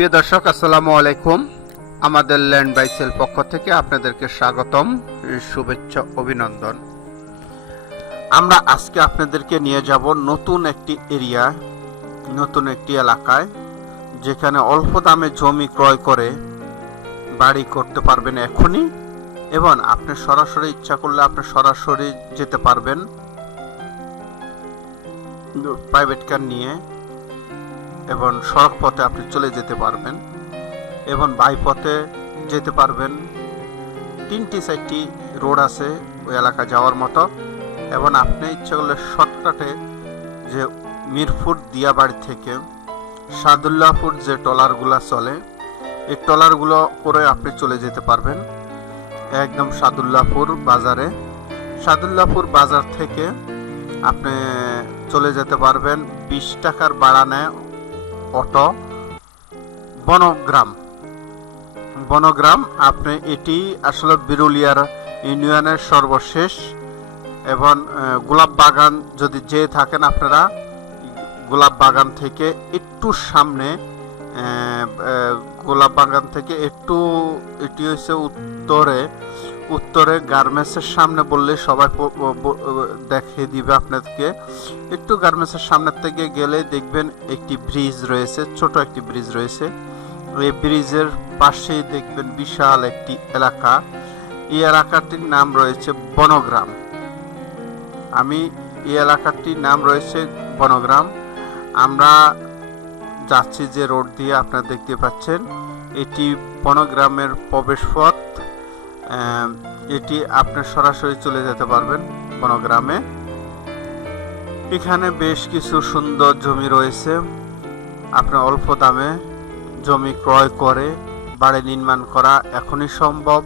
প্রিয় দর্শক, আসসালামু আলাইকুম। আমাদের ল্যান্ড বাই সেল পক্ষ থেকে আপনাদেরকে স্বাগতম, শুভেচ্ছা, অভিনন্দন। আমরা আজকে আপনাদেরকে নিয়ে যাব নতুন একটি এরিয়া, নতুন একটি এলাকায়, যেখানে অল্প দামে জমি ক্রয় করে বাড়ি করতে পারবেন এখনই, এবং আপনি সরাসরি ইচ্ছা করলে আপনি সরাসরি যেতে পারবেন। প্রাইভেট কার নিয়ে এবং সড়ক পথে আপনি চলে যেতে পারবেন এবং বাইপথে যেতে পারবেন। তিনটি চারটি রোড আছে ওই এলাকা যাওয়ার মতো এবং আপনি ইচ্ছে করলে শর্টকাটে যে মিরপুর দিয়াবাড়ি থেকে সাদুল্লাহপুর যে ট্রলারগুলো চলে, এই ট্রলারগুলো করে আপনি চলে যেতে পারবেন একদম সাদুল্লাহপুর বাজারে। সাদুল্লাহপুর বাজার থেকে আপনি চলে যেতে পারবেন বিশ টাকার ভাড়া নেয় অটো বনগ্রাম। বনগ্রাম, আপনি এটি আসলে বিরুলিয়ার ইউনিয়নের সর্বশেষ এবং গোলাপ বাগান যদি যেয়ে থাকেন আপনারা, গোলাপ বাগান থেকে একটু সামনে গোলাপ বাগান থেকে একটু, এটি হচ্ছে উত্তরে উত্তরে গার্মেন্টসের সামনে বললে সবাই দেখিয়ে দিবে আপনাদেরকে। একটু গার্মেন্টসের সামনের থেকে গেলে দেখবেন একটি ব্রিজ রয়েছে ছোট একটি ব্রিজ রয়েছে। এই ব্রিজের পাশে দেখবেন বিশাল একটি এলাকা। এই এলাকাটির নাম রয়েছে বনগ্রাম। আমি এই এলাকাটির নাম রয়েছে বনগ্রাম। আমরা যাচ্ছি যে রোড দিয়ে আপনারা দেখতে পাচ্ছেন। এটি বনগ্রামের প্রবেশ পথ আহ, এটি আপনি সরাসরি চলে যেতে পারবেন কোনো গ্রামে। এখানে বেশ কিছু সুন্দর জমি রয়েছে। আপনি অল্প দামে জমি ক্রয় করে বাড়ি নির্মাণ করা এখনই সম্ভব।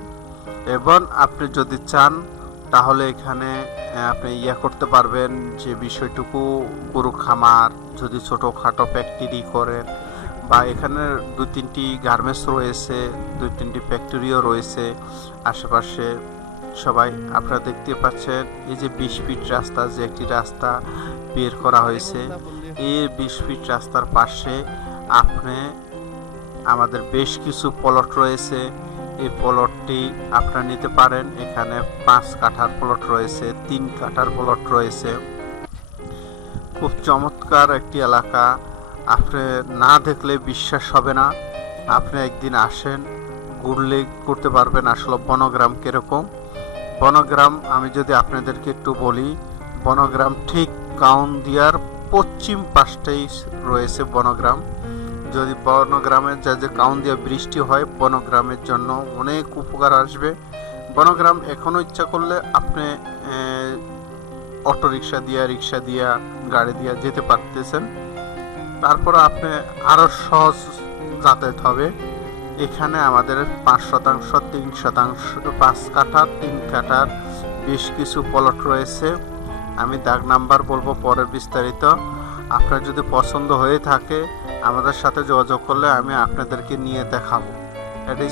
এবং আপনি যদি চান, তাহলে এখানে আপনি ইয়ে করতে পারবেন যে বিষয়টুকু গরু খামার, যদি ছোটোখাটো ফ্যাক্টরি করেন। বা এখানে দু তিনটি গার্মেন্টস রয়েছে, দুই তিনটি ফ্যাক্টরিও রয়েছে। আশেপাশে সবাই আপনারা দেখতে পাচ্ছেন, এই যে বিশ ফিট রাস্তা, যে একটি রাস্তা বের করা হয়েছে। এই বিশ ফিট রাস্তার পাশে আপনি, আমাদের বেশ কিছু প্লট রয়েছে। এই প্লটটি আপনারা নিতে পারেন। এখানে পাঁচ কাঠার প্লট রয়েছে, তিন কাঠার প্লট রয়েছে। খুব চমৎকার একটি এলাকা। আপনি না দেখলে বিশ্বাস হবে না। আপনি একদিন আসেন, ঘুরলে করতে পারবেন আসলে বনগ্রাম কীরকম। বনগ্রাম আমি যদি আপনাদেরকে একটু বলি, বনগ্রাম ঠিক কাউন্দিয়ার পশ্চিম পাশটাই রয়েছে বনগ্রাম। যদি বনগ্রামে যা যে কাউন্দিয়া বৃষ্টি হয়, বনগ্রামের জন্য অনেক উপকার আসবে। বনগ্রাম এখনও ইচ্ছা করলে আপনি অটো রিক্সা দিয়া রিক্সা দিয়া, গাড়ি দিয়া যেতে পারতেছেন। তারপর আপনি আরও সহজ যাতায়াত হবে। এখানে আমাদের পাঁচ শতাংশ, তিন শতাংশ, পাঁচ কাঠার তিন কাঠার বেশ কিছু প্লট রয়েছে। আমি দাগ নাম্বার বলব পরে বিস্তারিত। আপনার যদি পছন্দ হয়ে থাকে, আমাদের সাথে যোগাযোগ করলে আমি আপনাদেরকে নিয়ে দেখাবো। এটাই